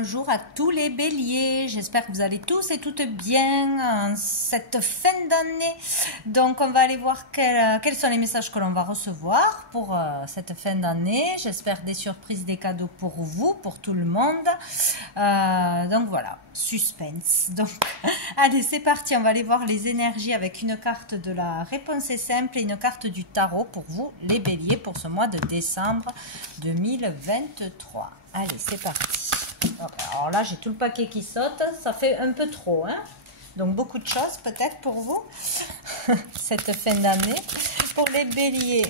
bonjour à tous les béliers. J'espère que vous allez tous et toutes bien en cette fin d'année. Donc, on va aller voir quels sont les messages que l'on va recevoir pour cette fin d'année. J'espère des surprises, des cadeaux pour vous, pour tout le monde. Donc, voilà, suspense. Donc, allez, c'est parti. On va aller voir les énergies avec une carte de la réponse est simple et une carte du tarot pour vous, les béliers, pour ce mois de décembre 2023. Allez, c'est parti. Alors là, j'ai tout le paquet qui saute. Ça fait un peu trop, hein? Donc, beaucoup de choses peut-être pour vous, cette fin d'année. Pour les béliers,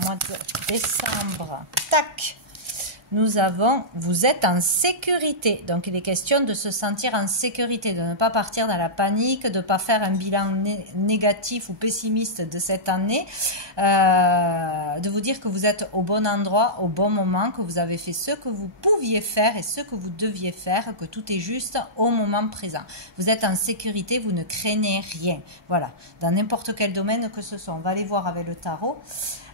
mois de décembre. Tac! Nous avons, vous êtes en sécurité. Donc, il est question de se sentir en sécurité, de ne pas partir dans la panique, de ne pas faire un bilan négatif ou pessimiste de cette année, de vous dire que vous êtes au bon endroit, au bon moment, que vous avez fait ce que vous pouviez faire et ce que vous deviez faire, que tout est juste au moment présent. Vous êtes en sécurité, vous ne craignez rien. Voilà, dans n'importe quel domaine que ce soit. On va aller voir avec le tarot.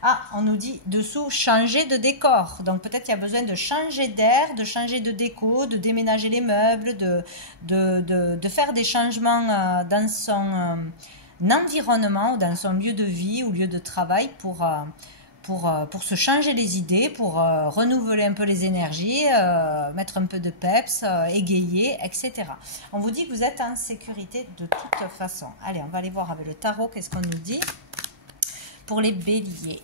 Ah, on nous dit dessous, changer de décor. Donc peut-être qu'il y a besoin de changer d'air, de changer de déco, de déménager les meubles, de faire des changements dans son environnement ou dans son lieu de vie ou lieu de travail pour se changer les idées, pour renouveler un peu les énergies, mettre un peu de peps, égayer, etc. On vous dit que vous êtes en sécurité de toute façon. Allez, on va aller voir avec le tarot qu'est-ce qu'on nous dit. Pour les béliers,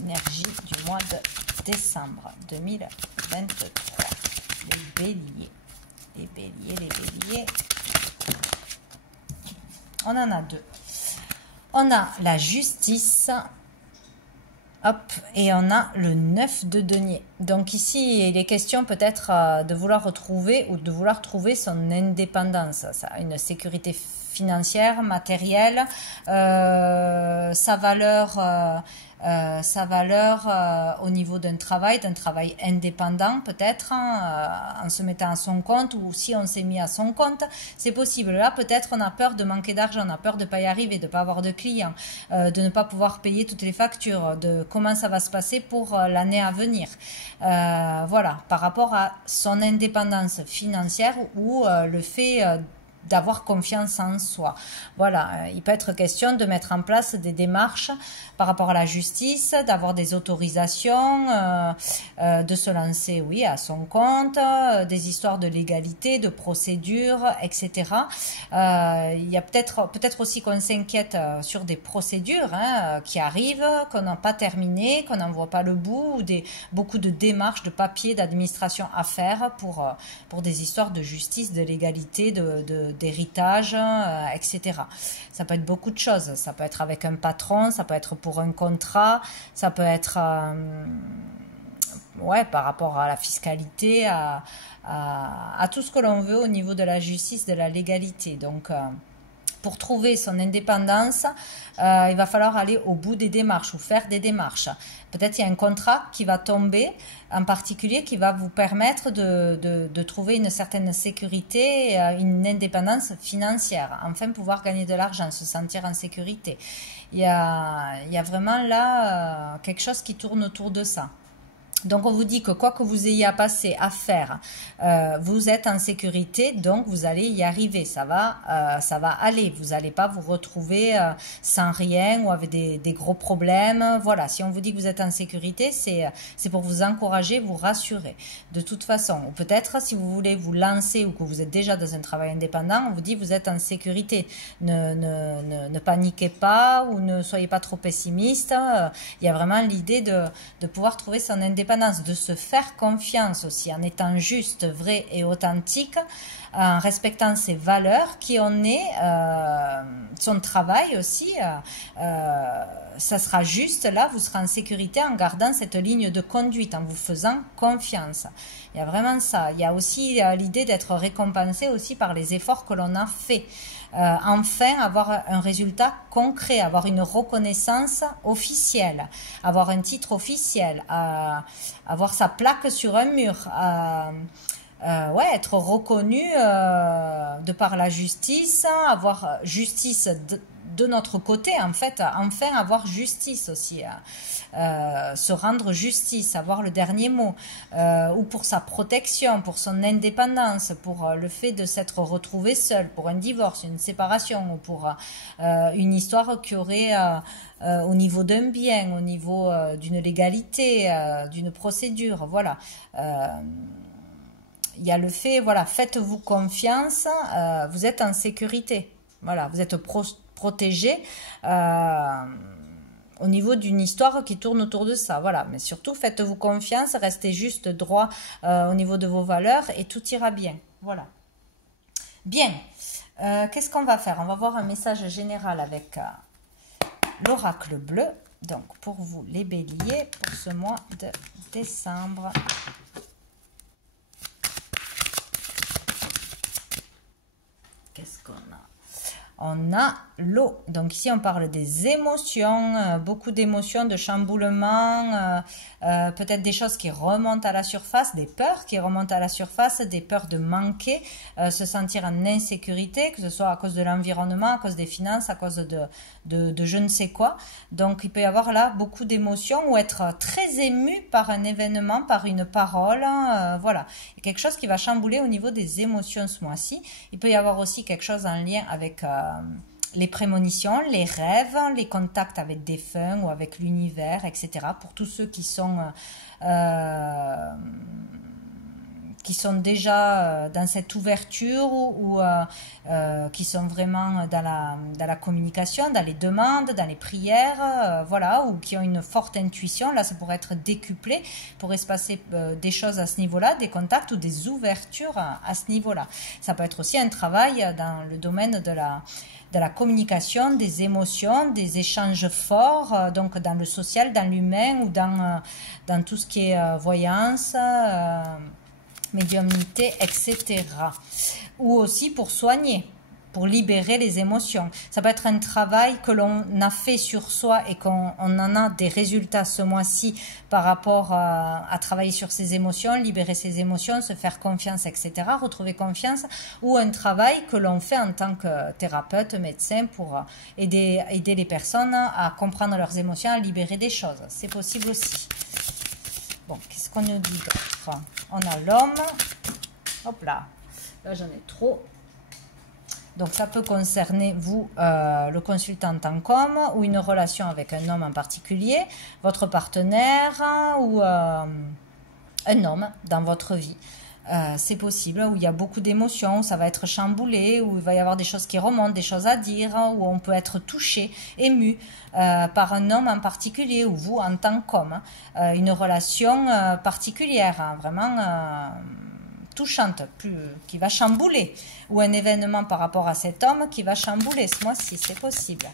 énergie du mois de décembre 2023. Les béliers. On en a deux. On a la justice, hop, et on a le 9 de denier. Donc ici, il est question peut-être de vouloir retrouver ou de vouloir trouver son indépendance, une sécurité financière, matérielle, sa valeur au niveau d'un travail indépendant peut-être, en se mettant à son compte, ou si on s'est mis à son compte, c'est possible. Là, peut-être on a peur de manquer d'argent, on a peur de ne pas y arriver, de ne pas avoir de clients, de ne pas pouvoir payer toutes les factures, de comment ça va se passer pour l'année à venir. Voilà, par rapport à son indépendance financière ou le fait d'avoir confiance en soi. Voilà, il peut être question de mettre en place des démarches par rapport à la justice, d'avoir des autorisations, de se lancer, oui, à son compte, des histoires de légalité, de procédure, etc. Il y a peut-être aussi qu'on s'inquiète sur des procédures qui arrivent, qu'on n'a pas terminées, qu'on n'en voit pas le bout, ou beaucoup de démarches, de papiers, d'administration à faire pour des histoires de justice, de légalité, d'héritage, etc. Ça peut être beaucoup de choses. Ça peut être avec un patron, ça peut être pour un contrat, ça peut être par rapport à la fiscalité, à tout ce que l'on veut au niveau de la justice, de la légalité. Donc, pour trouver son indépendance, il va falloir aller au bout des démarches ou faire des démarches. Peut-être il y a un contrat qui va tomber, en particulier, qui va vous permettre de trouver une certaine sécurité, une indépendance financière, enfin pouvoir gagner de l'argent, se sentir en sécurité. Il y a vraiment là quelque chose qui tourne autour de ça. Donc, on vous dit que quoi que vous ayez à passer, à faire, vous êtes en sécurité, donc vous allez y arriver. Ça va aller. Vous n'allez pas vous retrouver sans rien ou avec des gros problèmes. Voilà, si on vous dit que vous êtes en sécurité, c'est pour vous encourager, vous rassurer. De toute façon, ou peut-être si vous voulez vous lancer ou que vous êtes déjà dans un travail indépendant, on vous dit que vous êtes en sécurité. Ne paniquez pas ou ne soyez pas trop pessimiste. Il y a vraiment l'idée de pouvoir trouver son indépendance, de se faire confiance aussi, en étant juste, vrai et authentique, en respectant ses valeurs, qui on est, son travail aussi, ça sera juste, là, vous serez en sécurité en gardant cette ligne de conduite, en vous faisant confiance. Il y a vraiment ça. Il y a aussi l'idée d'être récompensé aussi par les efforts que l'on a fait. Enfin, avoir un résultat concret, avoir une reconnaissance officielle, avoir un titre officiel, avoir sa plaque sur un mur, être reconnu de par la justice, avoir justice de notre côté, en fait, enfin avoir justice aussi, se rendre justice, avoir le dernier mot, ou pour sa protection, pour son indépendance, pour le fait de s'être retrouvé seul, pour un divorce, une séparation, ou pour une histoire qui aurait au niveau d'un bien, au niveau d'une légalité, d'une procédure, voilà. Il y a le fait, voilà, faites-vous confiance, vous êtes en sécurité, voilà, vous êtes protégé au niveau d'une histoire qui tourne autour de ça, voilà, mais surtout faites-vous confiance, restez juste droit au niveau de vos valeurs et tout ira bien, voilà. Bien, qu'est-ce qu'on va faire? On va voir un message général avec l'oracle bleu, donc pour vous les béliers, pour ce mois de décembre. Qu'est-ce qu'on a? On a l'eau. Donc ici, on parle des émotions, beaucoup d'émotions, de chamboulements, peut-être des choses qui remontent à la surface, des peurs qui remontent à la surface, des peurs de manquer, se sentir en insécurité, que ce soit à cause de l'environnement, à cause des finances, à cause de je ne sais quoi. Donc il peut y avoir là beaucoup d'émotions ou être très ému par un événement, par une parole, voilà. Et quelque chose qui va chambouler au niveau des émotions ce mois-ci. Il peut y avoir aussi quelque chose en lien avec les prémonitions, les rêves, les contacts avec des défunts ou avec l'univers, etc. Pour tous ceux qui sont déjà dans cette ouverture ou qui sont vraiment dans la communication, dans les demandes, dans les prières, voilà, ou qui ont une forte intuition. Là, ça pourrait être décuplé, pourrait se passer des choses à ce niveau-là, des contacts ou des ouvertures à ce niveau-là. Ça peut être aussi un travail dans le domaine de la communication, des émotions, des échanges forts, donc dans le social, dans l'humain ou dans tout ce qui est voyance, médiumnité, etc. Ou aussi pour soigner, pour libérer les émotions. Ça peut être un travail que l'on a fait sur soi et qu'on en a des résultats ce mois-ci par rapport à travailler sur ses émotions, libérer ses émotions, se faire confiance, etc., retrouver confiance, ou un travail que l'on fait en tant que thérapeute, médecin, pour aider les personnes à comprendre leurs émotions, à libérer des choses. C'est possible aussi. Bon, qu'est-ce qu'on nous dit d'autre? On a l'homme. Hop là. Là, j'en ai trop. Donc, ça peut concerner vous, le consultant en tant qu'homme, ou une relation avec un homme en particulier, votre partenaire, ou un homme dans votre vie. C'est possible, où il y a beaucoup d'émotions, où ça va être chamboulé, où il va y avoir des choses qui remontent, des choses à dire, où on peut être touché, ému par un homme en particulier, ou vous en tant qu'homme. Une relation particulière, hein, vraiment touchante, qui va chambouler, ou un événement par rapport à cet homme qui va chambouler ce mois-ci, c'est possible.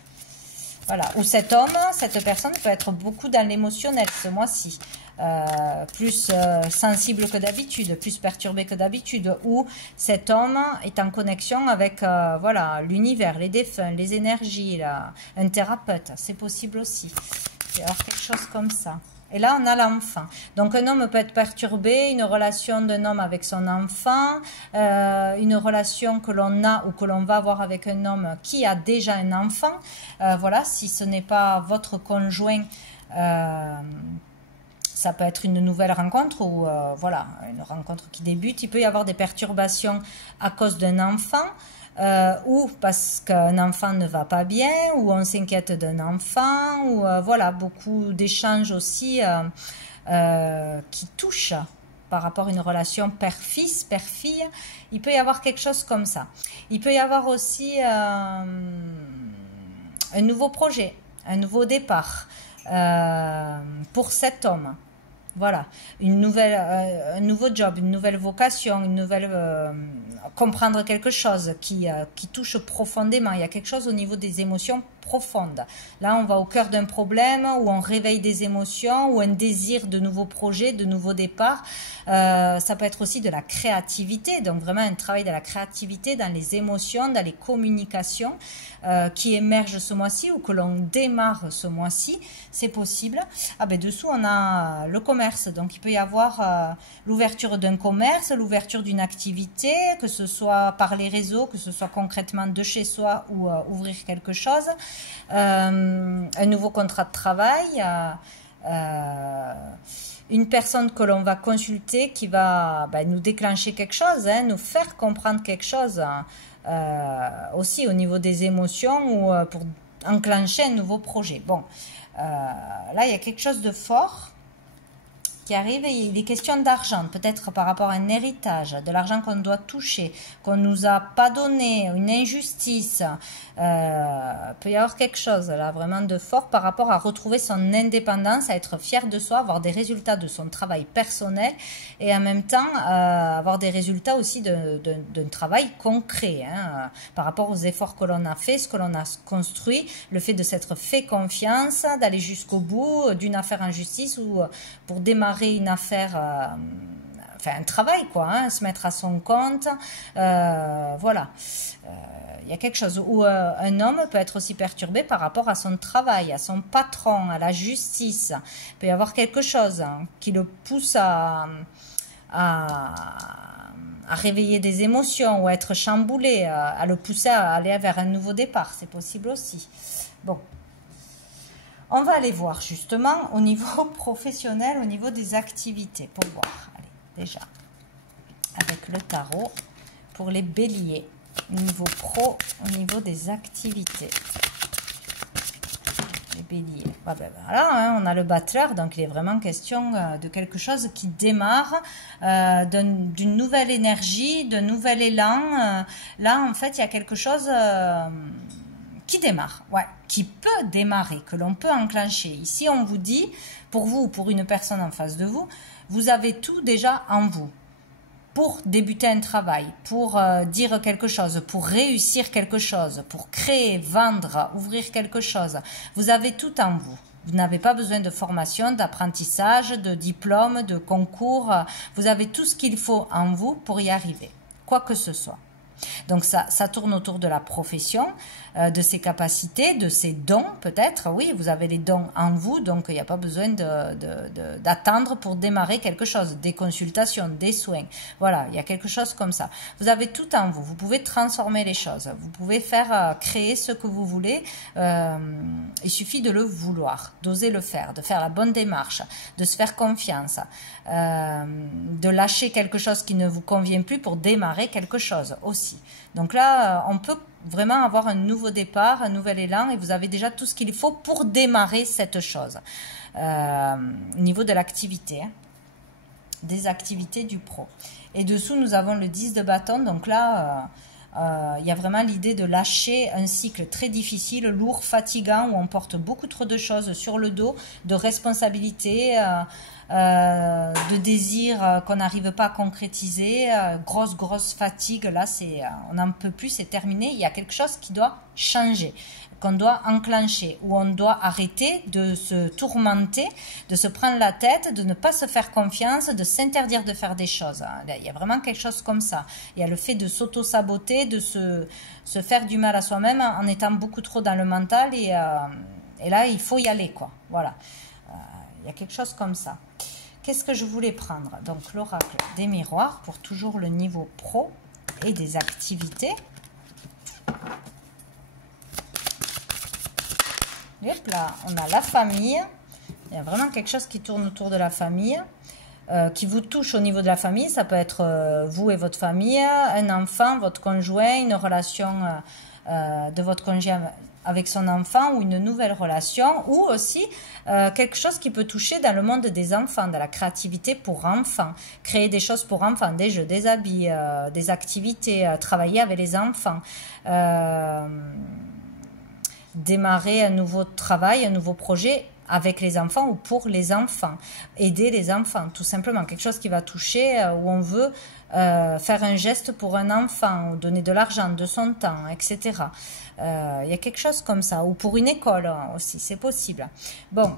Voilà, ou cet homme, cette personne peut être beaucoup dans l'émotionnel ce mois-ci. Plus sensible que d'habitude, plus perturbé que d'habitude, ou cet homme est en connexion avec voilà, l'univers, les défunts, les énergies, là, un thérapeute, c'est possible aussi. Il peut y avoir quelque chose comme ça. Et là, on a l'enfant. Donc, un homme peut être perturbé, une relation d'un homme avec son enfant, une relation que l'on a ou que l'on va avoir avec un homme qui a déjà un enfant. Voilà, si ce n'est pas votre conjoint, ça peut être une nouvelle rencontre ou voilà, une rencontre qui débute. Il peut y avoir des perturbations à cause d'un enfant. Ou parce qu'un enfant ne va pas bien, ou on s'inquiète d'un enfant, ou voilà, beaucoup d'échanges aussi qui touchent par rapport à une relation père-fils, père-fille. Il peut y avoir quelque chose comme ça. Il peut y avoir aussi un nouveau projet, un nouveau départ pour cet homme. Voilà, un nouveau job, une nouvelle vocation, comprendre quelque chose qui touche profondément. Il y a quelque chose au niveau des émotions profondes. Là, on va au cœur d'un problème où on réveille des émotions ou un désir de nouveaux projets, de nouveaux départs. Ça peut être aussi de la créativité, donc vraiment un travail de la créativité dans les émotions, dans les communications qui émergent ce mois-ci ou que l'on démarre ce mois-ci. C'est possible. Ah ben dessous, on a le commerce. Donc, il peut y avoir l'ouverture d'un commerce, l'ouverture d'une activité, que ce soit par les réseaux, que ce soit concrètement de chez soi ou ouvrir quelque chose, un nouveau contrat de travail, une personne que l'on va consulter qui va nous déclencher quelque chose, hein, nous faire comprendre quelque chose, aussi au niveau des émotions ou pour enclencher un nouveau projet. Bon, là il y a quelque chose de fort qui arrive et il est question d'argent, peut-être par rapport à un héritage, de l'argent qu'on doit toucher, qu'on nous a pas donné, une injustice. Peut y avoir quelque chose là vraiment de fort par rapport à retrouver son indépendance, à être fier de soi, avoir des résultats de son travail personnel et en même temps avoir des résultats aussi d'un travail concret, hein, par rapport aux efforts que l'on a fait, ce que l'on a construit, le fait de s'être fait confiance, d'aller jusqu'au bout d'une affaire en justice ou pour démarrer une affaire, enfin un travail quoi, hein, se mettre à son compte, voilà. Il y a quelque chose où un homme peut être aussi perturbé par rapport à son travail, à son patron, à la justice. Il peut y avoir quelque chose qui le pousse à réveiller des émotions ou à être chamboulé, à le pousser à aller vers un nouveau départ. C'est possible aussi. Bon. On va aller voir justement au niveau professionnel, au niveau des activités, pour voir. Allez, déjà, avec le tarot, pour les béliers, au niveau pro, au niveau des activités. Les béliers. Ah ben voilà, hein, on a le battleur, donc il est vraiment question de quelque chose qui démarre, d'une nouvelle énergie, d'un nouvel élan. Là, en fait, il y a quelque chose qui démarre, ouais, qui peut démarrer, que l'on peut enclencher. Ici, on vous dit, pour vous ou pour une personne en face de vous, vous avez tout déjà en vous pour débuter un travail, pour dire quelque chose, pour réussir quelque chose, pour créer, vendre, ouvrir quelque chose. Vous avez tout en vous. Vous n'avez pas besoin de formation, d'apprentissage, de diplôme, de concours. Vous avez tout ce qu'il faut en vous pour y arriver, quoi que ce soit. Donc ça tourne autour de la profession, de ses capacités, de ses dons peut-être. Oui, vous avez les dons en vous, donc il n'y a pas besoin d'attendre pour démarrer quelque chose, des consultations, des soins. Voilà, il y a quelque chose comme ça. Vous avez tout en vous, vous pouvez transformer les choses, vous pouvez faire créer ce que vous voulez. Il suffit de le vouloir, d'oser le faire, de faire la bonne démarche, de se faire confiance, de lâcher quelque chose qui ne vous convient plus pour démarrer quelque chose aussi. Donc là, on peut vraiment avoir un nouveau départ, un nouvel élan et vous avez déjà tout ce qu'il faut pour démarrer cette chose. Au niveau de l'activité, hein, des activités du pro. Et dessous, nous avons le 10 de bâton. Donc là, il y a vraiment l'idée de lâcher un cycle très difficile, lourd, fatigant, où on porte beaucoup trop de choses sur le dos, de responsabilités, de désirs qu'on n'arrive pas à concrétiser, grosse fatigue. Là, on n'en peut plus, c'est terminé. Il y a quelque chose qui doit changer, qu'on doit enclencher, où on doit arrêter de se tourmenter, de se prendre la tête, de ne pas se faire confiance, de s'interdire de faire des choses. Il y a vraiment quelque chose comme ça. Il y a le fait de s'auto-saboter, de se faire du mal à soi-même en étant beaucoup trop dans le mental et là, il faut y aller, quoi. Voilà. Il y a quelque chose comme ça. Qu'est-ce que je voulais prendre? Donc, l'oracle des miroirs pour toujours le niveau pro et des activités. Et hop là, on a la famille. Il y a vraiment quelque chose qui tourne autour de la famille, qui vous touche au niveau de la famille. Ça peut être vous et votre famille, un enfant, votre conjoint, une relation de votre conjoint avec son enfant ou une nouvelle relation, ou aussi quelque chose qui peut toucher dans le monde des enfants, de la créativité pour enfants, créer des choses pour enfants, des jeux, des habits, des activités, travailler avec les enfants, démarrer un nouveau travail, un nouveau projet avec les enfants ou pour les enfants, aider les enfants, tout simplement, quelque chose qui va toucher où on veut faire un geste pour un enfant, ou donner de l'argent, de son temps, etc. Il y a quelque chose comme ça, ou pour une école aussi, c'est possible. Bon,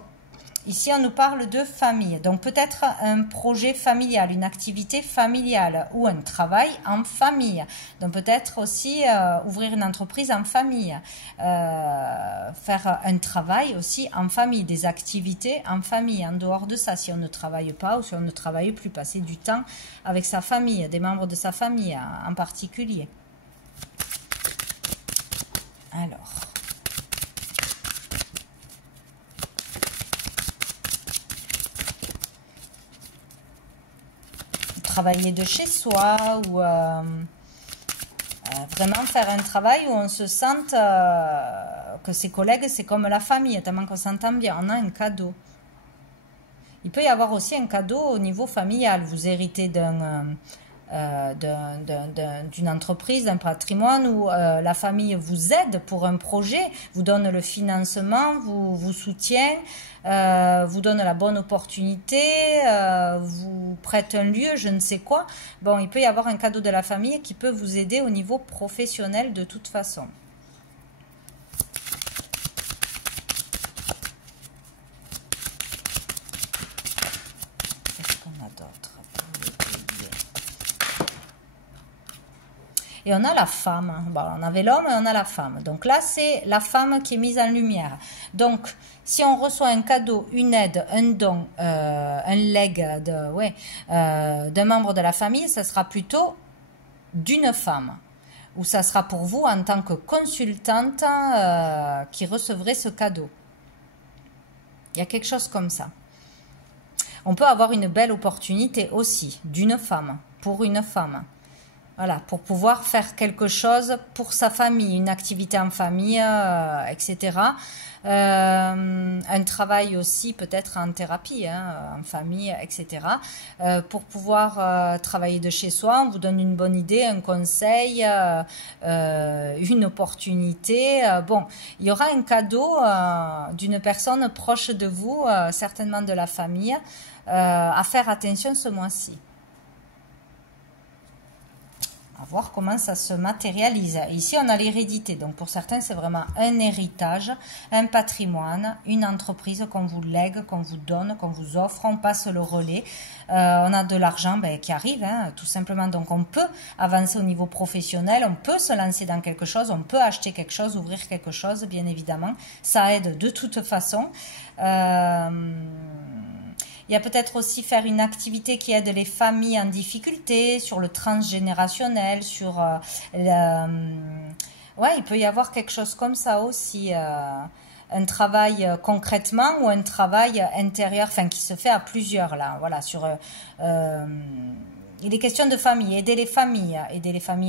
Ici, on nous parle de famille. Donc, peut-être un projet familial, une activité familiale ou un travail en famille. Donc, peut-être aussi ouvrir une entreprise en famille. Faire un travail aussi en famille, des activités en famille. En dehors de ça, si on ne travaille pas ou si on ne travaille plus, passer du temps avec sa famille, des membres de sa famille en particulier. Alors... travailler de chez soi ou vraiment faire un travail où on se sente que ses collègues, c'est comme la famille, tellement qu'on s'entend bien. On a un cadeau. Il peut y avoir aussi un cadeau au niveau familial. Vous héritez d'une entreprise, d'un patrimoine où la famille vous aide pour un projet, vous donne le financement, vous soutient, vous donne la bonne opportunité, vous prête un lieu, je ne sais quoi. Bon, il peut y avoir un cadeau de la famille qui peut vous aider au niveau professionnel de toute façon. Qu'est-ce qu'on a d'autre? Et on a la femme. Bon, on avait l'homme et on a la femme. Donc là, c'est la femme qui est mise en lumière. Donc, si on reçoit un cadeau, une aide, un don, un legs d'un membre de la famille, ça sera plutôt d'une femme. Ou ça sera pour vous en tant que consultante qui recevrez ce cadeau. Il y a quelque chose comme ça. On peut avoir une belle opportunité aussi d'une femme, pour une femme. Voilà, pour pouvoir faire quelque chose pour sa famille, une activité en famille, etc. Un travail aussi peut-être en thérapie, en famille, etc. Pour pouvoir travailler de chez soi, on vous donne une bonne idée, un conseil, une opportunité. Bon, il y aura un cadeau d'une personne proche de vous, certainement de la famille, à faire attention ce mois-ci. À voir comment ça se matérialise. Ici, on a l'hérédité. Donc, pour certains, c'est vraiment un héritage, un patrimoine, une entreprise qu'on vous lègue, qu'on vous donne, qu'on vous offre. On passe le relais. On a de l'argent qui arrive, tout simplement. Donc, on peut avancer au niveau professionnel. On peut se lancer dans quelque chose. On peut acheter quelque chose, ouvrir quelque chose, bien évidemment. Ça aide de toute façon. Il y a peut-être aussi faire une activité qui aide les familles en difficulté, sur le transgénérationnel, sur... ouais, il peut y avoir quelque chose comme ça aussi. Un travail concrètement ou un travail intérieur, enfin qui se fait à plusieurs là. Voilà, sur... il est question de famille, aider les familles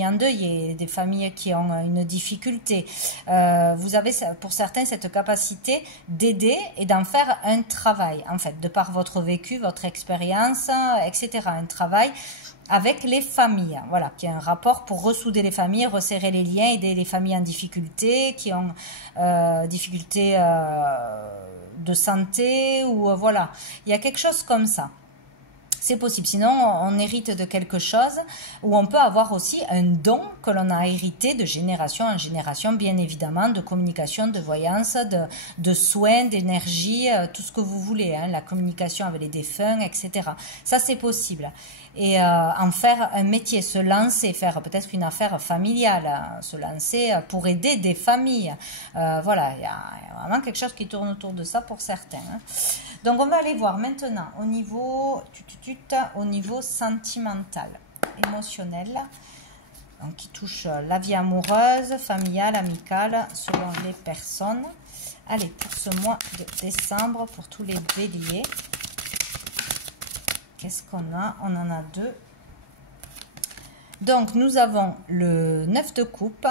en deuil, des familles qui ont une difficulté. Vous avez pour certains cette capacité d'aider et d'en faire un travail, en fait, de par votre vécu, votre expérience, etc. Un travail avec les familles, voilà, qui a un rapport pour ressouder les familles, resserrer les liens, aider les familles en difficulté, qui ont difficulté de santé, ou voilà. Il y a quelque chose comme ça. C'est possible. Sinon, on hérite de quelque chose, ou on peut avoir aussi un don que l'on a hérité de génération en génération, bien évidemment, de communication, de voyance, de soins, d'énergie, tout ce que vous voulez, la communication avec les défunts, etc. Ça, c'est possible. Et en faire un métier, se lancer, faire peut-être une affaire familiale, se lancer pour aider des familles. Voilà, il y a vraiment quelque chose qui tourne autour de ça pour certains. Donc, on va aller voir maintenant au niveau sentimental, émotionnel, donc qui touche la vie amoureuse, familiale, amicale, selon les personnes. Allez, pour ce mois de décembre, pour tous les béliers, qu'est-ce qu'on a? On en a deux. Donc, nous avons le 9 de coupe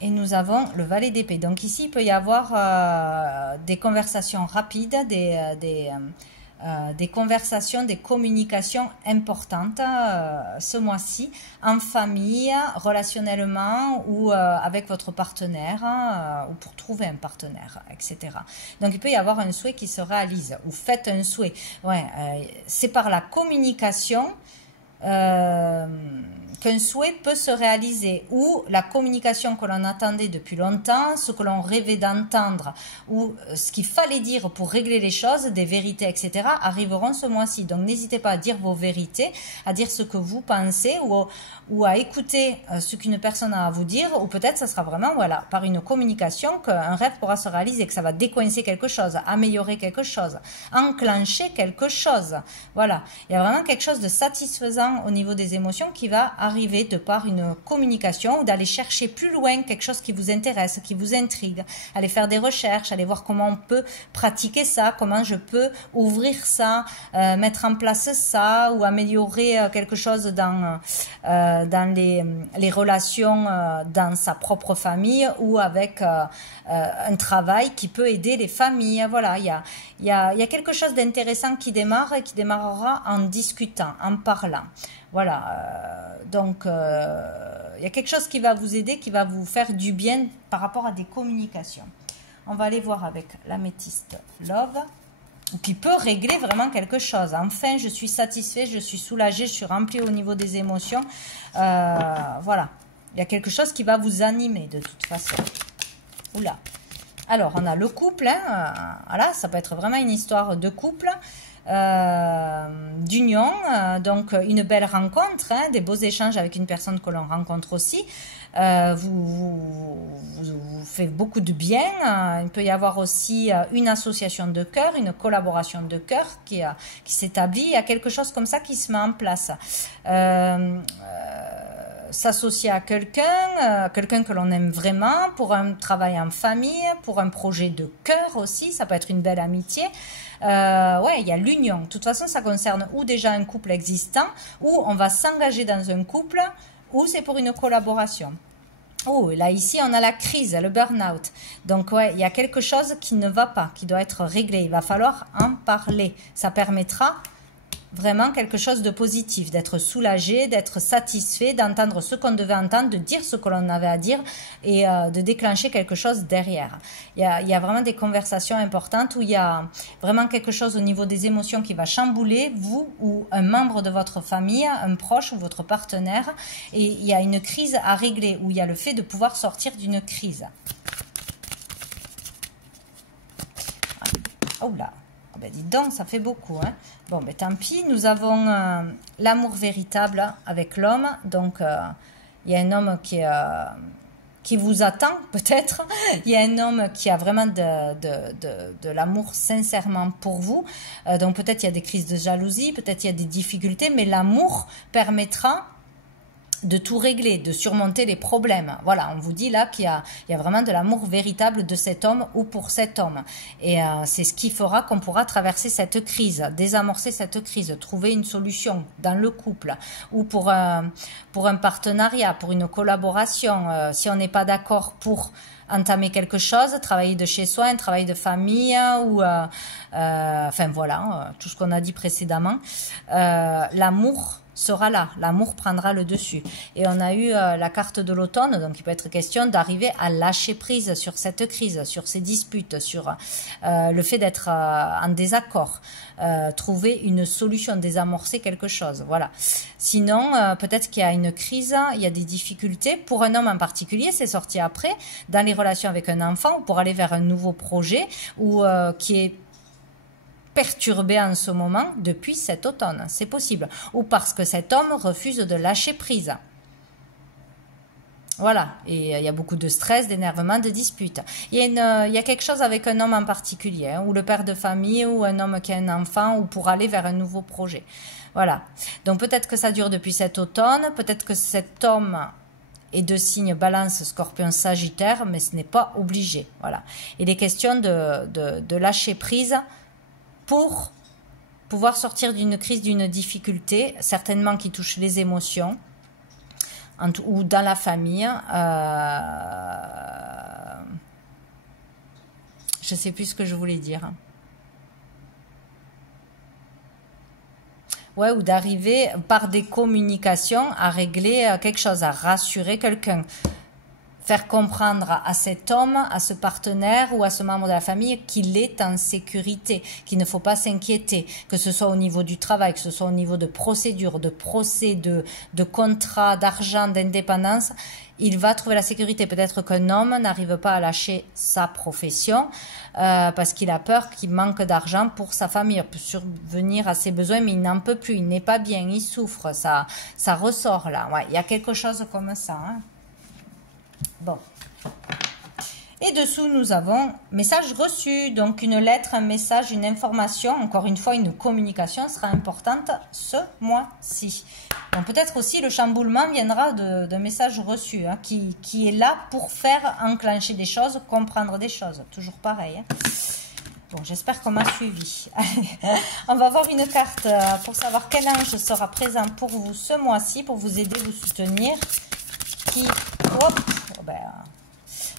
et nous avons le valet d'épée. Donc, ici, il peut y avoir des conversations rapides, des conversations, des communications importantes ce mois-ci, en famille, relationnellement ou avec votre partenaire ou pour trouver un partenaire, etc. Donc, il peut y avoir un souhait qui se réalise ou faites un souhait. Ouais, c'est par la communication que qu'un souhait peut se réaliser, ou la communication que l'on attendait depuis longtemps, ce que l'on rêvait d'entendre, ou ce qu'il fallait dire pour régler les choses, des vérités, etc., arriveront ce mois-ci. Donc n'hésitez pas à dire vos vérités, à dire ce que vous pensez, ou à écouter ce qu'une personne a à vous dire, ou peut-être ça sera vraiment, voilà, par une communication qu'un rêve pourra se réaliser, que ça va décoincer quelque chose, améliorer quelque chose, enclencher quelque chose. Voilà, il y a vraiment quelque chose de satisfaisant au niveau des émotions qui va arriver de par une communication, ou d'aller chercher plus loin quelque chose qui vous intéresse, qui vous intrigue, aller faire des recherches, aller voir comment on peut pratiquer ça, comment je peux ouvrir ça, mettre en place ça, ou améliorer quelque chose dans les relations dans sa propre famille, ou avec un travail qui peut aider les familles. Voilà, il y a quelque chose d'intéressant qui démarre et qui démarrera en discutant, en parlant. Voilà, donc il y a quelque chose qui va vous aider, qui va vous faire du bien par rapport à des communications. On va aller voir avec l'améthyste Love, qui peut régler vraiment quelque chose. Enfin, je suis satisfait, je suis soulagée, je suis remplie au niveau des émotions. Voilà, il y a quelque chose qui va vous animer de toute façon. Oula. Alors, on a le couple, hein, voilà, ça peut être vraiment une histoire de couple, d'union, donc une belle rencontre, hein, des beaux échanges avec une personne que l'on rencontre aussi, vous fait beaucoup de bien. Il peut y avoir aussi une association de cœur, une collaboration de cœur qui s'établit. Il y a quelque chose comme ça qui se met en place. S'associer à quelqu'un que l'on aime vraiment, pour un travail en famille, pour un projet de cœur aussi, ça peut être une belle amitié. Ouais, il y a l'union. De toute façon, ça concerne ou déjà un couple existant, ou on va s'engager dans un couple, ou c'est pour une collaboration. Oh, là ici on a la crise, le burn-out. Donc ouais, il y a quelque chose qui ne va pas, qui doit être réglé. Il va falloir en parler. Ça permettra vraiment quelque chose de positif, d'être soulagé, d'être satisfait, d'entendre ce qu'on devait entendre, de dire ce que l'on avait à dire, et de déclencher quelque chose derrière. Il y a vraiment des conversations importantes où il y a vraiment quelque chose au niveau des émotions qui va chambouler vous ou un membre de votre famille, un proche ou votre partenaire, et il y a une crise à régler, où il y a le fait de pouvoir sortir d'une crise. Oh là, oh ben dis donc, ça fait beaucoup, hein. Bon, ben tant pis, nous avons l'amour véritable avec l'homme. Donc, il y a un homme qui vous attend, peut-être. Il y a un homme qui a vraiment de l'amour sincèrement pour vous. Donc, peut-être il y a des crises de jalousie, peut-être il y a des difficultés, mais l'amour permettra de tout régler, de surmonter les problèmes. Voilà, on vous dit là qu'il y a vraiment de l'amour véritable de cet homme ou pour cet homme. Et c'est ce qui fera qu'on pourra traverser cette crise, désamorcer cette crise, trouver une solution dans le couple, ou pour un partenariat, pour une collaboration. Si on n'est pas d'accord pour entamer quelque chose, travailler de chez soi, un travail de famille, ou enfin voilà, tout ce qu'on a dit précédemment, l'amour sera là, l'amour prendra le dessus. Et on a eu la carte de l'automne, donc il peut être question d'arriver à lâcher prise sur cette crise, sur ces disputes, sur le fait d'être en désaccord, trouver une solution, désamorcer quelque chose, voilà. Sinon, peut-être qu'il y a une crise, il y a des difficultés. Pour un homme en particulier, c'est sorti après, dans les relations avec un enfant, ou pour aller vers un nouveau projet, ou qui est perturbé en ce moment depuis cet automne, c'est possible, ou parce que cet homme refuse de lâcher prise. Voilà, et il y a beaucoup de stress, d'énervement, de disputes. Il y a quelque chose avec un homme en particulier, hein, ou le père de famille, ou un homme qui a un enfant, ou pour aller vers un nouveau projet. Voilà, donc peut-être que ça dure depuis cet automne, peut-être que cet homme est de signe Balance, Scorpion, Sagittaire, mais ce n'est pas obligé. Voilà, il est question de lâcher prise pour pouvoir sortir d'une crise, d'une difficulté, certainement qui touche les émotions, ou dans la famille. Je ne sais plus ce que je voulais dire. Ouais, ou d'arriver par des communications à régler quelque chose, à rassurer quelqu'un. faire comprendre à cet homme, à ce partenaire ou à ce membre de la famille qu'il est en sécurité, qu'il ne faut pas s'inquiéter, que ce soit au niveau du travail, que ce soit au niveau de procédures, de procès, de contrats, d'argent, d'indépendance, il va trouver la sécurité. Peut-être qu'un homme n'arrive pas à lâcher sa profession parce qu'il a peur qu'il manque d'argent pour sa famille, pour survenir à ses besoins, mais il n'en peut plus, il n'est pas bien, il souffre, ça ressort là. Ouais, il y a quelque chose comme ça. Hein. Bon. Et dessous, nous avons message reçu. Donc, une lettre, un message, une information. Encore une fois, une communication sera importante ce mois-ci. Donc, peut-être aussi le chamboulement viendra de messages reçus, hein, qui est là pour faire enclencher des choses, comprendre des choses. Toujours pareil. Hein. Bon, j'espère qu'on m'a suivi. Allez, on va voir une carte pour savoir quel ange sera présent pour vous ce mois-ci, pour vous aider, vous soutenir. Hop, ben,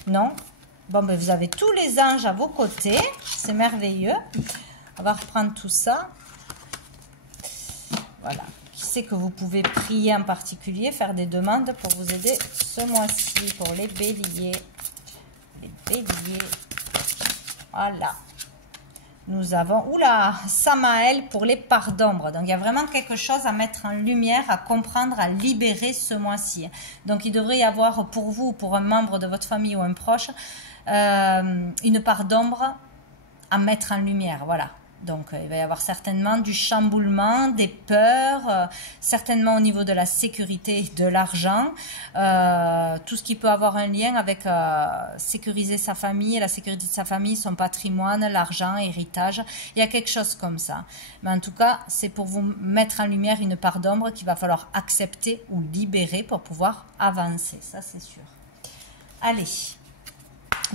non. Bon, ben, vous avez tous les anges à vos côtés. C'est merveilleux. On va reprendre tout ça. Voilà. Qui sait que vous pouvez prier en particulier, faire des demandes pour vous aider ce mois-ci, pour les béliers. Les béliers. Voilà. Nous avons, oula, Samaël pour les parts d'ombre. Donc, il y a vraiment quelque chose à mettre en lumière, à comprendre, à libérer ce mois-ci. Donc, il devrait y avoir pour vous, pour un membre de votre famille ou un proche, une part d'ombre à mettre en lumière. Voilà. Donc, il va y avoir certainement du chamboulement, des peurs, certainement au niveau de la sécurité et de l'argent, tout ce qui peut avoir un lien avec sécuriser sa famille, la sécurité de sa famille, son patrimoine, l'argent, héritage. Il y a quelque chose comme ça. Mais en tout cas, c'est pour vous mettre en lumière une part d'ombre qu'il va falloir accepter ou libérer pour pouvoir avancer. Ça, c'est sûr. Allez.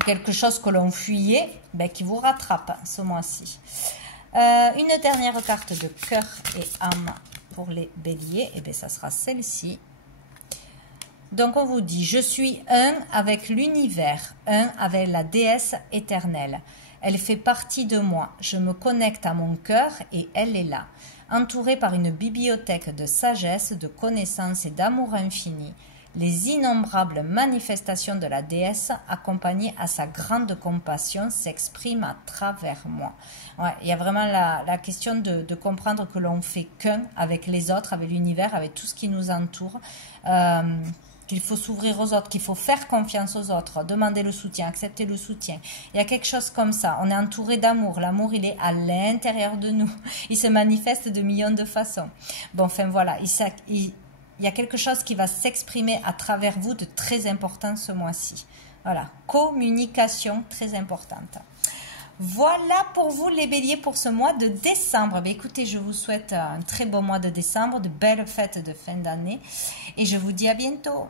Quelque chose que l'on fuyait, ben, qui vous rattrape ce mois-ci. Une dernière carte de cœur et âme pour les béliers. Et bien, ça sera celle-ci. Donc, on vous dit, je suis un avec l'univers, un avec la déesse éternelle. Elle fait partie de moi. Je me connecte à mon cœur et elle est là. Entourée par une bibliothèque de sagesse, de connaissances et d'amour infini. Les innombrables manifestations de la déesse, accompagnées à sa grande compassion, s'expriment à travers moi. Ouais, il y a vraiment la question de comprendre que l'on fait qu'un avec les autres, avec l'univers, avec tout ce qui nous entoure, qu'il faut s'ouvrir aux autres, qu'il faut faire confiance aux autres, demander le soutien, accepter le soutien. Il y a quelque chose comme ça. On est entouré d'amour. L'amour, il est à l'intérieur de nous. Il se manifeste de millions de façons. Bon, enfin voilà, il y a quelque chose qui va s'exprimer à travers vous de très important ce mois-ci. Voilà, communication très importante. Voilà pour vous les béliers pour ce mois de décembre. Mais écoutez, je vous souhaite un très beau mois de décembre, de belles fêtes de fin d'année et je vous dis à bientôt.